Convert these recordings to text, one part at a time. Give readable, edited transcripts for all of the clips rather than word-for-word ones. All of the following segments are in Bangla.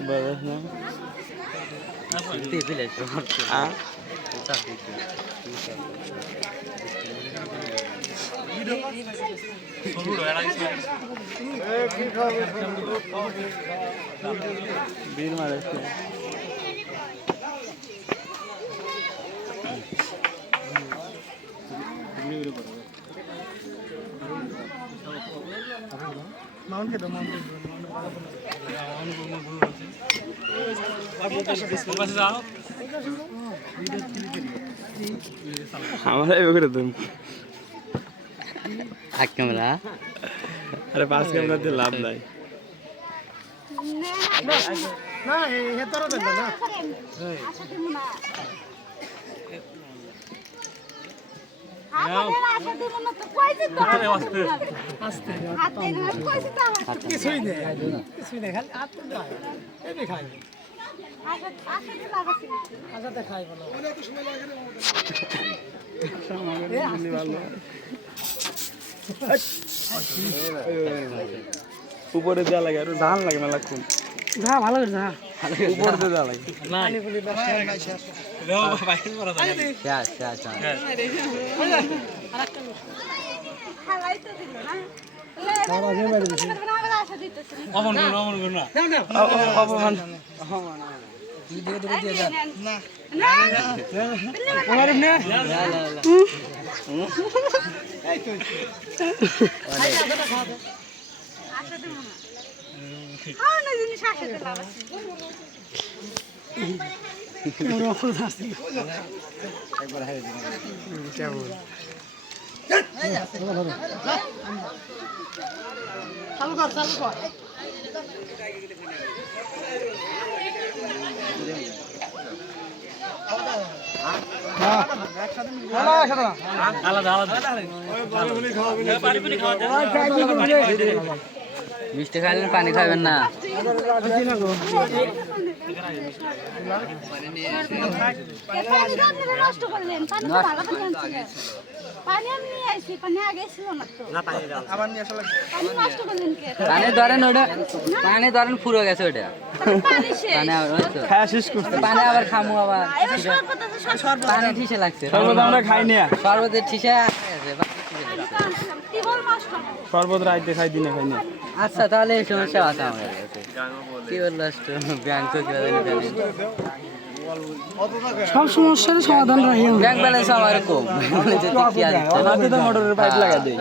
Bagus na. Ah. Bir maalesef. Mount के दो माउंट हमारा ये वगैरह तुम आग कैमरा अरे पास कैमरा तो लाभ नहीं ना ये तरह देना ना কিছুই নেই খালি হাত খায় এই খায় আশাতে খাই বলো উপরে দেওয়া লাগে আর ধান লাগে মেলা খুব যা ভালো করে যা উপরে দেওয়া লাগে পানি পুলি ব্যবসা নাই শেষ দাও বাইরে মারা যায় শেষ আরেকটা খালাই তো দিল না সারা যে বাইরে দিছি আশা দিতেছে অমন করুন না অপমান দিকে দূরে দিয়ে যা না না আমার নে এই তো আশা দেব না হ্যাঁ না জিনিস আশা দিলাম রফল আছে একবার হাই দিন কেমন চালু কর মিষ্টি খাইলেন পানি খাবেন না নষ্ট করলেন পানি তো ভালো করে আনছিলেন পানি আমি নিয়ে আইছি পানি আগে ছিল না তো আবার নিয়ে আসলে পানি নষ্ট করলেন কে পানি ধরেন পুরো গেছে ওটা পানি শেষ পানি আবার ওই তো। খাওয়া শেষ করতে পানি আবার খামু আবার এবার শরবত আছে শরবত পানি ঠিসে লাগছে শরবত আমরা খাই না শরবতের ঠিসে আছে পানি তো আনছিলাম কি বল নষ্ট না শরবত রাইতে খাই দিনে খাই না আচ্ছা তাহলে এই সমস্যা আছে আমাদের কাছে। কি বললো ব্যাংক সব সমস্যার সমাধান রাখি ব্যাংক ব্যালেন্স আমার কম মানে যে কি আর হাতে তো মোটরের পাইপ লাগা দেই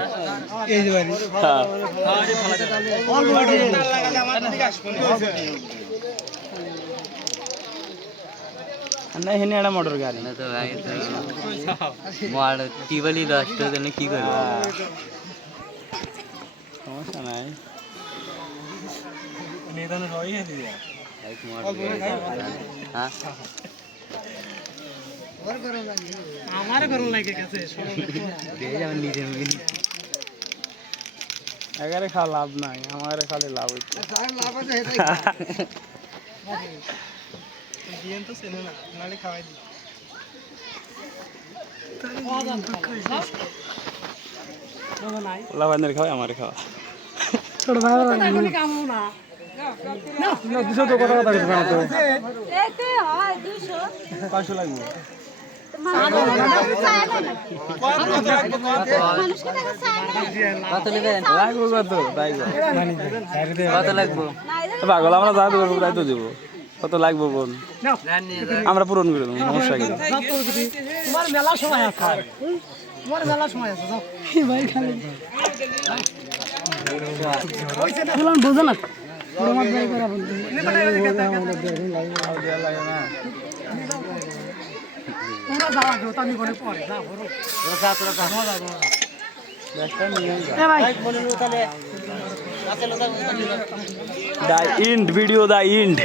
এই যে বাড়ি হ্যাঁ না হেনে একটা মোটর গাড়ি তো ভাই তো মার টিবলি নষ্ট হলে কি করব সমস্যা নাই হ্যাঁ আমার গরম লাগে গেছে দিয়ে যাবেন নিজে এগারে খাওয়া লাভ নাই আমার খালি লাভ হচ্ছে লাভ আছে দিয়েন তো চেনে না নালে খাওয়াই দি লাভানের খাওয়া আমার খাওয়া ছোট ভাই আমি কামু না না দুশো তো কথা কথা বলতে তো এতে হয় 200 500 লাগবে কত নেবেন লাগবে কত তাই কত লাগবে পাগল আমরা যা দেবো তাই তো দেবো কত লাগবে বোন আমরা পূরণ করে দেবো সমস্যা কি তোমার মেলা সময় আছে তোমার মেলা সময় আছে যাও ভাই খালি বললাম বুঝো না রমাত ভাই করা বলতে তোমরা যাওয়া গো আমি বলে পরে যাও বড় The end video, the end.